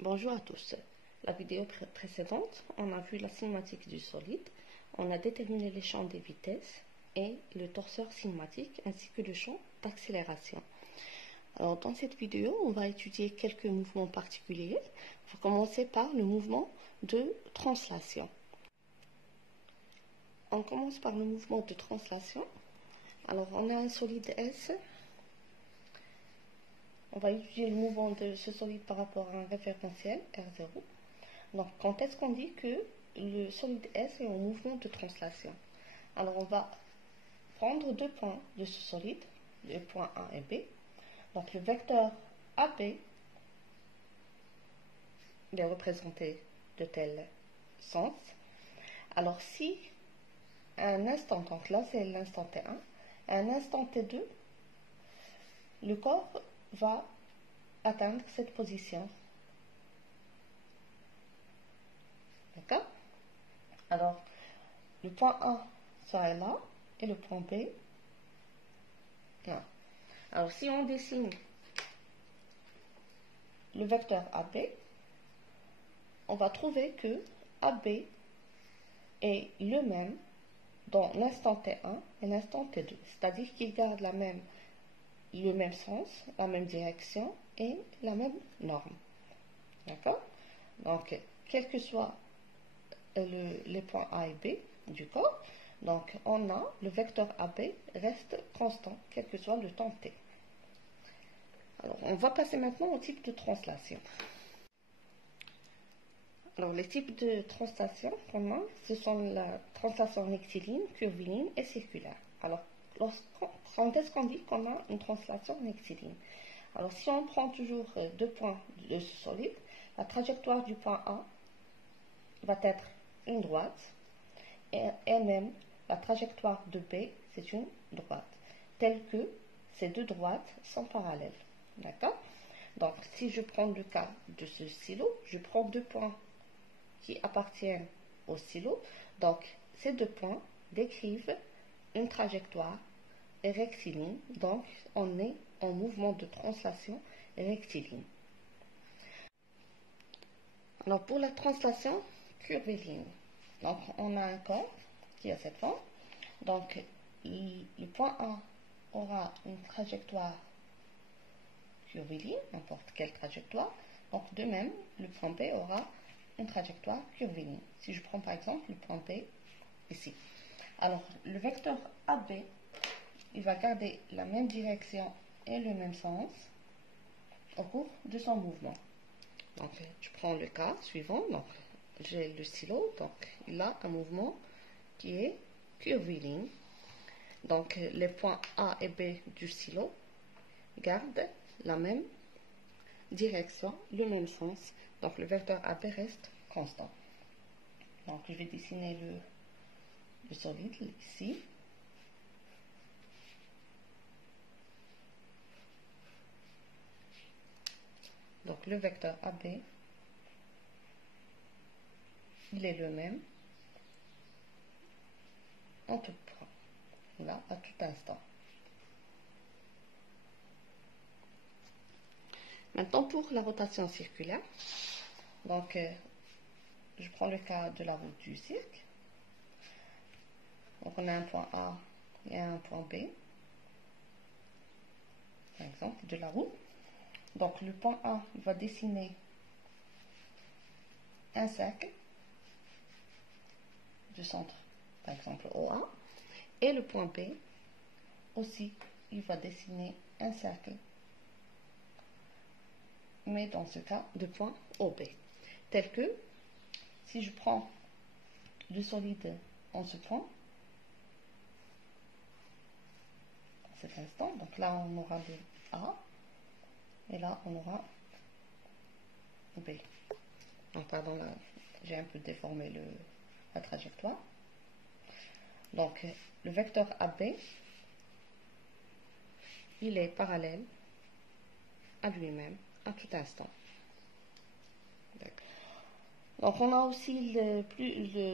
Bonjour à tous. La vidéo précédente, on a vu la cinématique du solide, on a déterminé les champs des vitesses et le torseur cinématique ainsi que le champ d'accélération. Alors dans cette vidéo, on va étudier quelques mouvements particuliers. On va commencer par le mouvement de translation. On commence par le mouvement de translation. Alors on a un solide S. On va étudier le mouvement de ce solide par rapport à un référentiel R0. Donc, quand est-ce qu'on dit que le solide S est en mouvement de translation? Alors, on va prendre deux points de ce solide, les points A et B. Donc, le vecteur AB est représenté de tel sens. Alors, si à un instant, donc là c'est l'instant T1, à un instant T2, le corps va atteindre cette position. D'accord? Alors, le point A sera là et le point B là. Alors, si on dessine le vecteur AB, on va trouver que AB est le même dans l'instant T1 et l'instant T2. C'est-à-dire qu'il garde le même sens, la même direction et la même norme. D'accord? Donc, quels que soient les points A et B du corps, donc on a le vecteur AB reste constant, quel que soit le temps T. Alors, on va passer maintenant au type de translation. Alors, les types de translation qu'on a, ce sont la translation rectiligne, curviligne et circulaire. Alors, quand est-ce qu'on dit qu'on a une translation rectiligne? Alors, si on prend toujours deux points de ce solide, la trajectoire du point A va être une droite, et même la trajectoire de B, c'est une droite, telle que ces deux droites sont parallèles. D'accord? Donc, si je prends le cas de ce silo, je prends deux points qui appartiennent au silo. Donc, ces deux points décrivent une trajectoire rectiligne. Donc, on est en mouvement de translation rectiligne. Alors, pour la translation curviligne, donc on a un corps qui a cette forme. Donc, le point A aura une trajectoire curviligne, n'importe quelle trajectoire. Donc, de même, le point B aura une trajectoire curviligne. Si je prends par exemple le point B ici. Alors, le vecteur AB, il va garder la même direction et le même sens au cours de son mouvement. Donc, je prends le cas suivant. Donc, j'ai le stylo. Donc, il a un mouvement qui est curviligne. Donc, les points A et B du stylo gardent la même direction, le même sens. Donc, le vecteur AB reste constant. Donc, je vais dessiner le solide ici. Donc, le vecteur AB, il est le même en tout point, là, à tout instant. Maintenant, pour la rotation circulaire, donc, je prends le cas de la roue du cirque. Donc, on a un point A et un point B, par exemple, de la roue. Donc, le point A va dessiner un cercle du centre, par exemple OA, et le point B aussi, il va dessiner un cercle, mais dans ce cas de point OB, tel que si je prends le solide en ce point, à cet instant, donc là on aura le A, et là on aura B. Donc, pardon, là j'ai un peu déformé la trajectoire. Donc, le vecteur AB, il est parallèle à lui-même à tout instant. Donc, on a aussi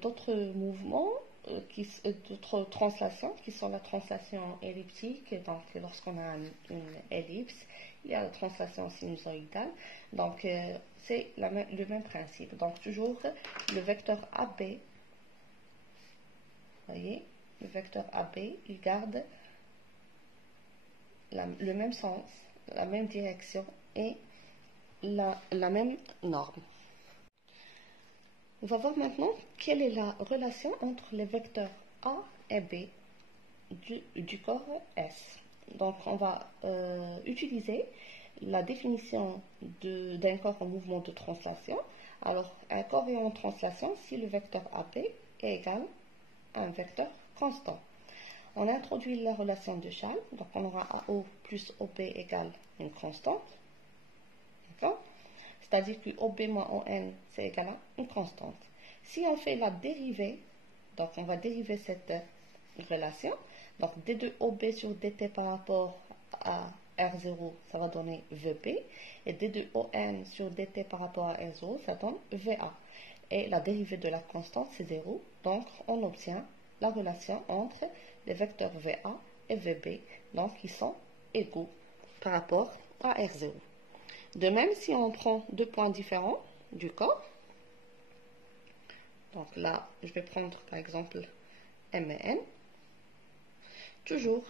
d'autres mouvements, d'autres translations, qui sont la translation elliptique. Donc, lorsqu'on a une ellipse, il y a la translation sinusoïdale. Donc, c'est le même principe. Donc, toujours le vecteur AB, voyez, le vecteur AB, il garde le même sens, la même direction et la même norme. On va voir maintenant quelle est la relation entre les vecteurs A et B du corps S. Donc, on va utiliser la définition d'un corps en mouvement de translation. Alors, un corps est en translation si le vecteur AB est égal à un vecteur constant. On introduit la relation de Charles, donc on aura AO plus OB égale une constante. D'accord? C'est-à-dire que OB moins ON, c'est égal à une constante. Si on fait la dérivée, donc on va dériver cette relation. Donc, d2OB sur dt par rapport à R0, ça va donner VB. Et d2ON sur dt par rapport à R0, ça donne VA. Et la dérivée de la constante, c'est 0. Donc, on obtient la relation entre les vecteurs VA et VB, donc ils sont égaux par rapport à R0. De même, si on prend deux points différents du corps, donc là, je vais prendre par exemple M et N. Toujours,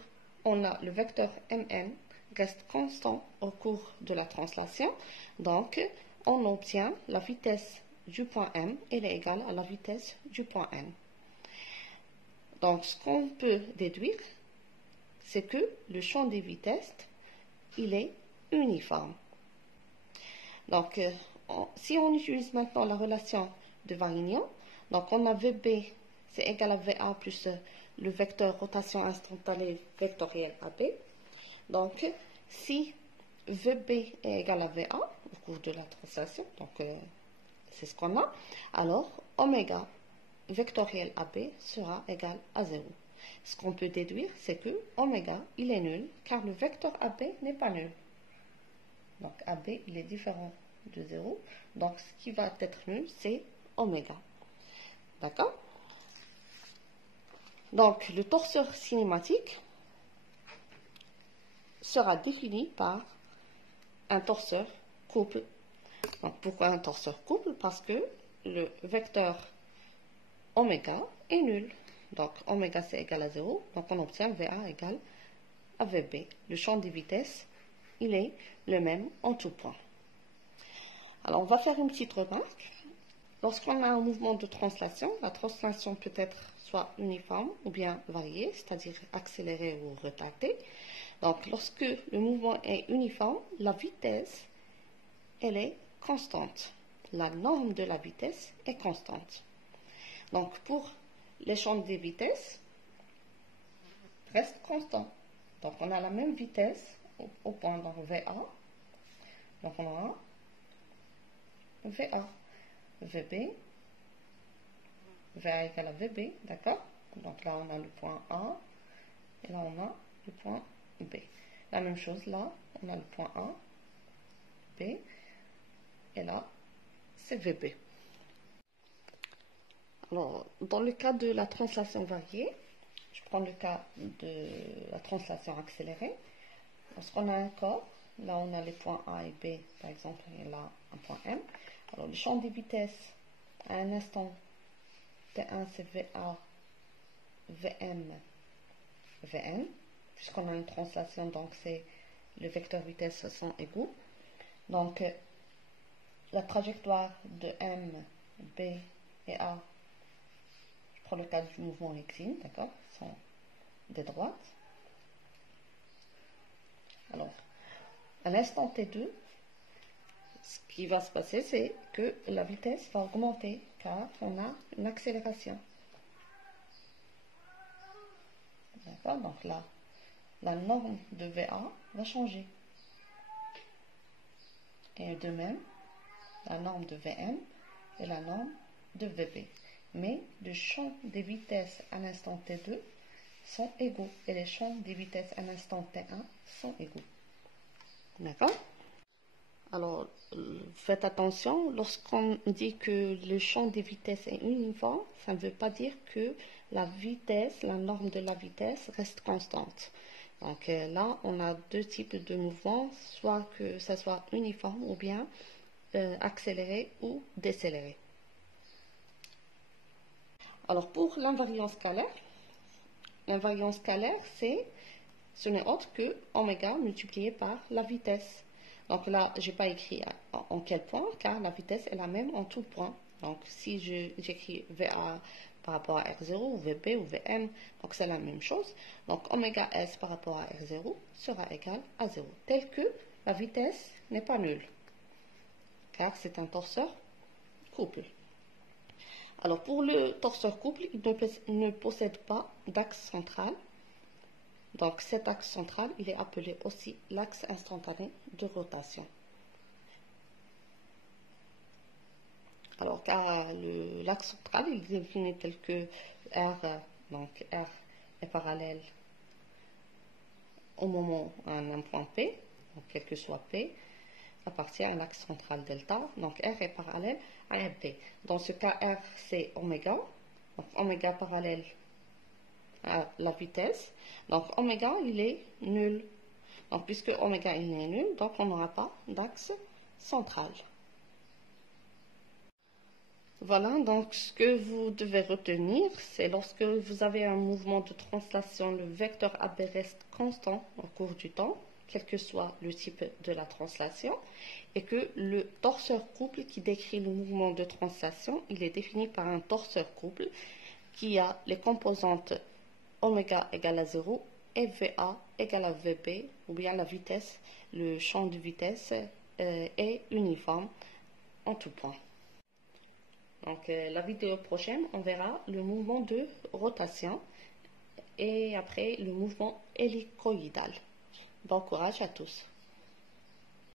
on a le vecteur Mn reste constant au cours de la translation. Donc, on obtient la vitesse du point M, elle est égale à la vitesse du point N. Donc, ce qu'on peut déduire, c'est que le champ des vitesses, il est uniforme. Donc, si on utilise maintenant la relation de Varignon, donc on a VB, c'est égal à VA plus le vecteur rotation instantanée vectoriel AB. Donc, si VB est égal à VA au cours de la translation, donc c'est ce qu'on a, alors oméga vectoriel AB sera égal à 0. Ce qu'on peut déduire, c'est que oméga, il est nul, car le vecteur AB n'est pas nul. Donc, AB, il est différent de 0. Donc, ce qui va être nul, c'est oméga. D'accord? Donc, le torseur cinématique sera défini par un torseur couple. Donc, pourquoi un torseur couple? Parce que le vecteur oméga est nul. Donc, oméga, c'est égal à 0. Donc, on obtient VA égale à VB. Le champ des vitesses, il est le même en tout point. Alors, on va faire une petite remarque. Lorsqu'on a un mouvement de translation, la translation peut être soit uniforme ou bien variée, c'est-à-dire accélérée ou retardée. Donc, lorsque le mouvement est uniforme, la vitesse, elle est constante. La norme de la vitesse est constante. Donc, pour les champs des vitesses, reste constant. Donc, on a la même vitesse au point dans VA. Donc, on aura VA. VB, VA égale à VB, d'accord? Donc là, on a le point A, et là, on a le point B. La même chose, là, on a le point A, B, et là, c'est VB. Alors, dans le cas de la translation variée, je prends le cas de la translation accélérée. Lorsqu'on a un corps, là, on a les points A et B, par exemple, et là, un point M. Alors, le champ des vitesses, à un instant, T1, c'est VA, VM, Vn. Puisqu'on a une translation, donc c'est le vecteur vitesse sont égaux. Donc, la trajectoire de M, B et A, je prends le cas du mouvement rectiligne, d'accord, sont des droites. Alors, à l'instant T2, ce qui va se passer, c'est que la vitesse va augmenter car on a une accélération. D'accord? Donc là, la norme de VA va changer. Et de même, la norme de VM et la norme de VB. Mais le champ des vitesses à l'instant T2 sont égaux et les champs des vitesses à l'instant T1 sont égaux. D'accord? Alors, faites attention, lorsqu'on dit que le champ des vitesses est uniforme, ça ne veut pas dire que la vitesse, la norme de la vitesse reste constante. Donc là, on a deux types de mouvements, soit que ça soit uniforme ou bien accélérer ou décélérer. Alors pour l'invariance scalaire, ce n'est autre que oméga multiplié par la vitesse. Donc là, je n'ai pas écrit en quel point, car la vitesse est la même en tout point. Donc si j'écris VA par rapport à R0 ou VB ou VM, donc c'est la même chose. Donc oméga S par rapport à R0 sera égal à 0, tel que la vitesse n'est pas nulle, car c'est un torseur couple. Alors pour le torseur couple, il ne possède pas d'axe central. Donc cet axe central, il est appelé aussi l'axe instantané de rotation. Alors car l'axe central, il est défini tel que R, donc R est parallèle au moment à un point P, donc quel que soit P, appartient à l'axe central delta, donc R est parallèle à P. Dans ce cas, R c'est oméga, donc oméga parallèle à la vitesse, donc oméga il est nul. Donc puisque oméga il est nul, donc on n'aura pas d'axe central. Voilà, donc ce que vous devez retenir, c'est lorsque vous avez un mouvement de translation, le vecteur AB reste constant au cours du temps, quel que soit le type de la translation, et que le torseur couple qui décrit le mouvement de translation, il est défini par un torseur couple qui a les composantes oméga égale à 0 et VA égale à VB, ou bien la vitesse, le champ de vitesse est uniforme en tout point. Donc la vidéo prochaine, on verra le mouvement de rotation et après le mouvement hélicoïdal. Bon courage à tous.